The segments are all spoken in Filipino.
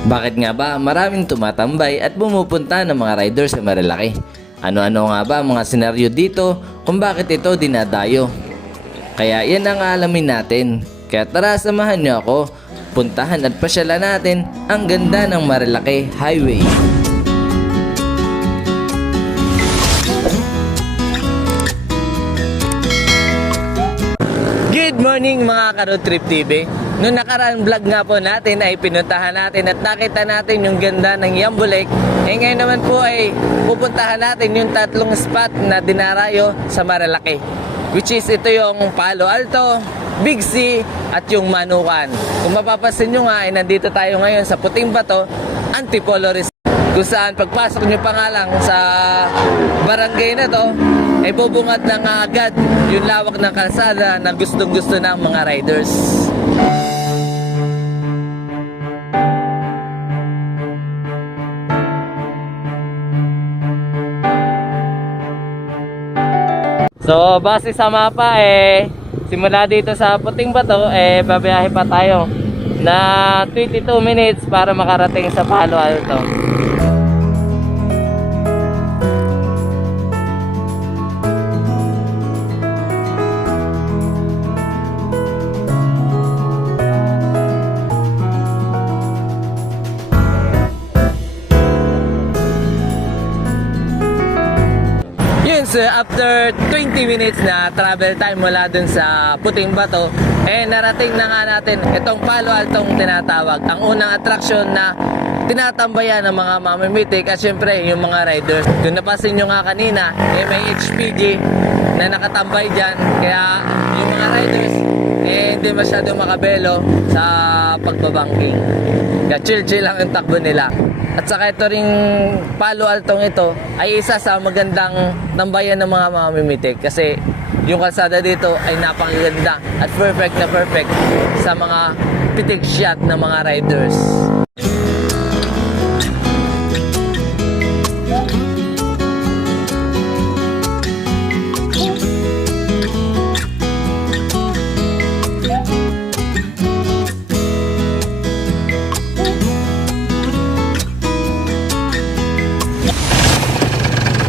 Bakit nga ba maraming tumatambay at pumupunta ng mga rider sa Marilaki? Ano-ano nga ba ang mga senaryo dito kung bakit ito dinadayo? Kaya yan ang alamin natin. Kaya tara, samahan niyo ako. Puntahan at pasyalan natin ang ganda ng Marilaki Highway. Good morning mga ka-Road Trip TV. Noong nakaraang vlog nga po natin ay pinuntahan natin at nakita natin yung ganda ng Yambo Lake. Ngayon naman po ay pupuntahan natin yung tatlong spot na dinarayo sa Marilaki. Which is ito yung Palo Alto, Big C at yung Manukan. Kung mapapansin nyo nga ay nandito tayo ngayon sa Puting Bato, Antipolo Rizal. Kung saan pagpasok nyo pa nga lang sa barangay na to ay bubungad na nga agad yung lawak ng kalsada na gustong gusto ng mga riders. So base sa mapa simula dito sa Puting Bato babiyahe pa tayo na 22 minutes para makarating sa Palo Alto. So after 20 minutes na travel time mula dun sa Puting Bato, narating na nga natin itong Palo Altong tinatawag. Ang unang attraction na tinatambayan ng mga mamimitik at syempre yung mga riders. Kung napasin nyo nga kanina, may HPG na nakatambay dyan. Kaya yung mga riders hindi masyadong makabelo sa pagbabangking. Kaya chill lang yung takbo nila. At saka ito ring Palo Altong ito ay isa sa magandang tambayan ng mga mamimitik kasi yung kalsada dito ay napakaganda at perfect na perfect sa mga pitik shot ng mga riders.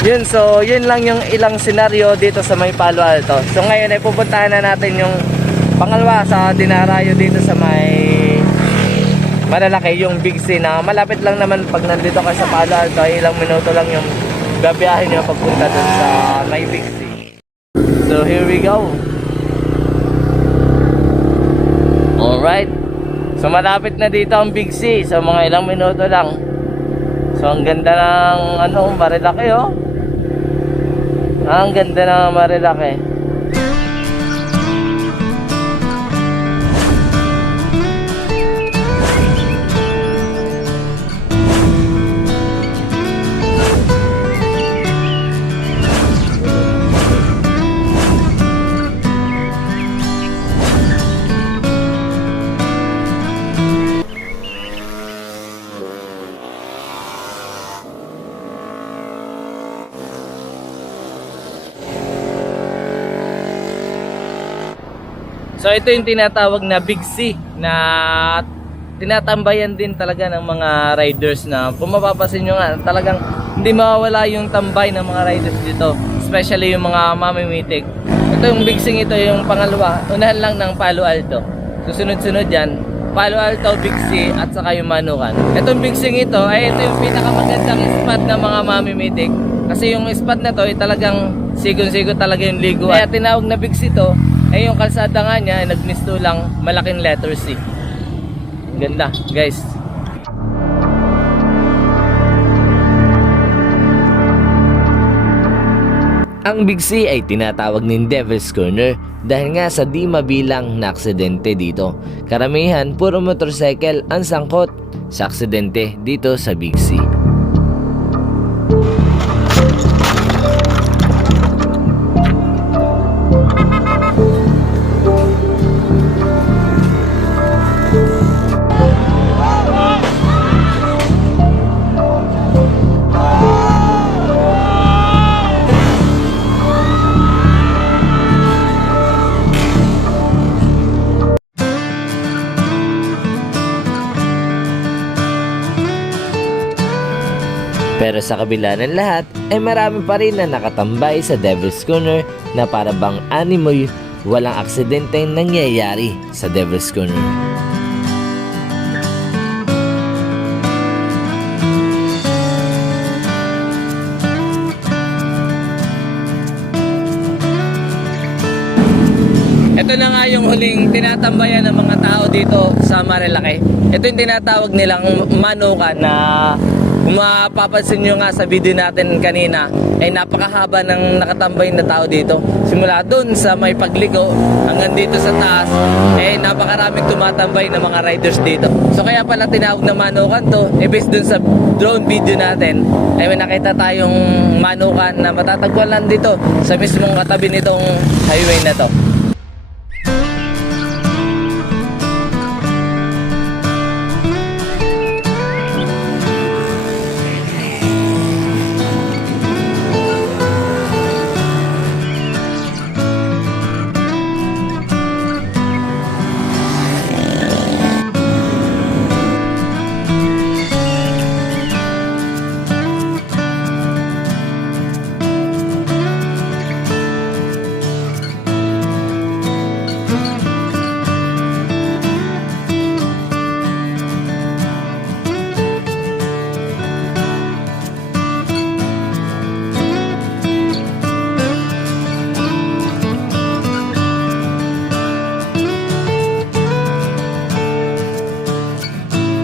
Yun, so yun lang yung ilang senaryo dito sa may Palo Alto. So ngayon ay pupuntahan na natin yung pangalawa sa dinarayo dito sa may Marilaki, yung Big C na malapit lang naman pag nandito ka sa Palo Alto ay ilang minuto lang yung babiyahin nyo pagpunta dun sa may Big C. So here we go. Alright, so malapit na dito ang Big C, so mga ilang minuto lang. So ang ganda ng Marilaki ang ganda ng Marilaki. So ito yung tinatawag na Big C na tinatambayan din talaga ng mga riders na kung mapapasin nyo nga talagang hindi mawawala yung tambay ng mga riders dito, especially yung mga mamimitik. Ito yung Big C, ito yung pangalawa, unahan lang ng Palo Alto. Susunod-sunod yan, Palo Alto, Big C at saka yung Manukan. Itong Big C ito ay ito yung pinakamagandang spot ng mga mamimitik kasi yung spot na to ay talagang sigon-sigo talaga yung liguan. Kaya tinawag na Big C to ay yung kalsada nga niya ay nagmisto lang malaking letter C. Ganda guys. Ang Big C ay tinatawag ng Devil's Corner dahil nga sa di mabilang na aksidente dito. Karamihan puro motorcycle ang sangkot sa aksidente dito sa Big C. Pero sa kabila ng lahat, ay marami pa rin na nakatambay sa Devil's Corner na para bang animoy walang aksidenteng nangyayari sa Devil's Corner. Ito na nga yung huling tinatambayan ng mga tao dito sa Marilaki. Ito yung tinatawag nilang manukan na kung mapapansin nyo nga sa video natin kanina ay napakahaba ng nakatambay na tao dito. Simula dun sa may pagligo hanggang dito sa taas ay napakaraming tumatambay na mga riders dito. So kaya pala tinawag na manukan to, based dun sa drone video natin ay may nakita tayong manukan na matatagpuan lang dito sa mismong katabi nitong highway na to.